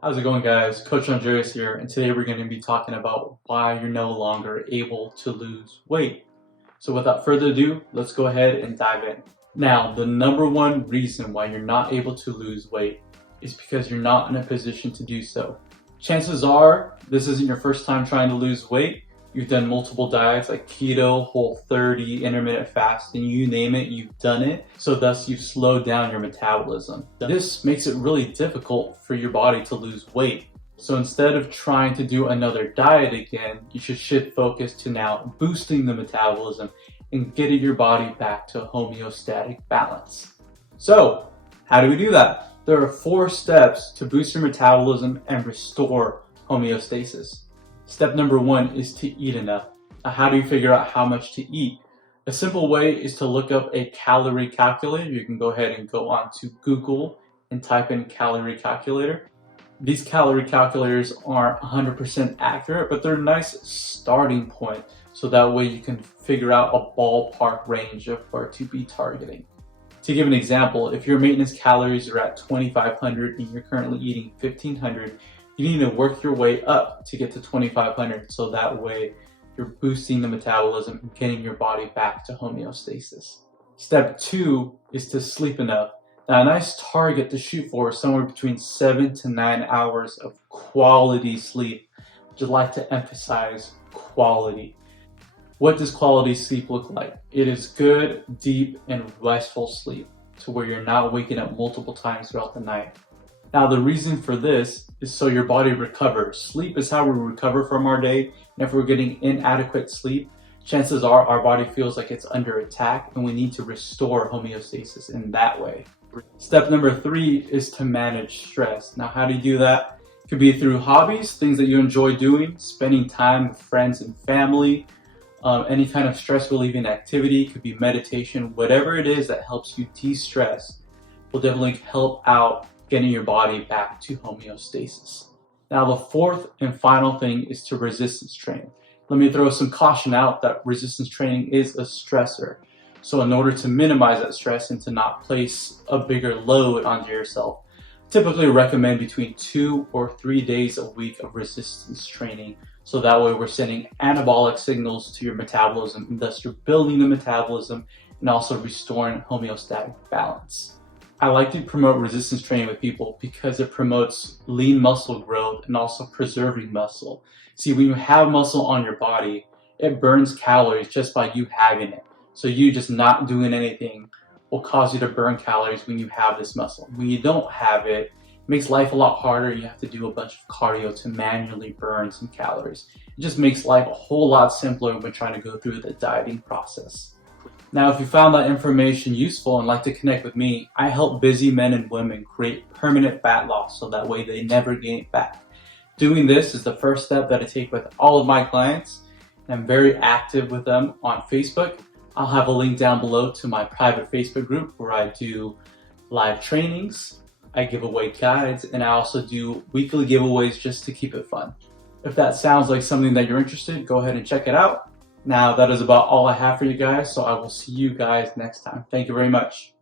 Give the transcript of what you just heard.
How's it going, guys? Coach Andreas here, and today we're going to be talking about why you're no longer able to lose weight. So without further ado, let's go ahead and dive in. Now, the number one reason why you're not able to lose weight is because you're not in a position to do so. Chances are this isn't your first time trying to lose weight. You've done multiple diets like keto, Whole30, intermittent fasting, you name it, you've done it. So thus you've slowed down your metabolism. This makes it really difficult for your body to lose weight. So instead of trying to do another diet again, you should shift focus to now boosting the metabolism and getting your body back to a homeostatic balance. So how do we do that? There are 4 steps to boost your metabolism and restore homeostasis. Step number 1 is to eat enough. Now, how do you figure out how much to eat? A simple way is to look up a calorie calculator. You can go ahead and go on to Google and type in calorie calculator. These calorie calculators aren't 100% accurate, but they're a nice starting point. So that way you can figure out a ballpark range of where to be targeting. To give an example, if your maintenance calories are at 2,500 and you're currently eating 1,500, you need to work your way up to get to 2,500, so that way you're boosting the metabolism and getting your body back to homeostasis. Step 2 is to sleep enough. Now, a nice target to shoot for is somewhere between 7 to 9 hours of quality sleep. I'd like to emphasize quality. What does quality sleep look like? It is good, deep, and restful sleep to where you're not waking up multiple times throughout the night. Now, the reason for this is so your body recovers. Sleep is how we recover from our day, and if we're getting inadequate sleep, chances are our body feels like it's under attack and we need to restore homeostasis in that way. Step number 3 is to manage stress. Now, how do you do that? It could be through hobbies, things that you enjoy doing, spending time with friends and family, any kind of stress relieving activity. It could be meditation. Whatever it is that helps you de-stress will definitely help out getting your body back to homeostasis. Now, the 4th and final thing is to resistance train. Let me throw some caution out that resistance training is a stressor. So in order to minimize that stress and to not place a bigger load onto yourself, typically recommend between 2 or 3 days a week of resistance training. So that way we're sending anabolic signals to your metabolism, and thus you're building the metabolism and also restoring homeostatic balance. I like to promote resistance training with people because it promotes lean muscle growth and also preserving muscle. See, when you have muscle on your body, it burns calories just by you having it. So you just not doing anything will cause you to burn calories when you have this muscle. When you don't have it, it makes life a lot harder. You have to do a bunch of cardio to manually burn some calories. It just makes life a whole lot simpler when trying to go through the dieting process. Now, if you found that information useful and like to connect with me, I help busy men and women create permanent fat loss so that way they never gain it back. Doing this is the first step that I take with all of my clients. I'm very active with them on Facebook. I'll have a link down below to my private Facebook group where I do live trainings, I give away guides, and I also do weekly giveaways just to keep it fun. If that sounds like something that you're interested in, go ahead and check it out. Now, that is about all I have for you guys, so I will see you guys next time. Thank you very much.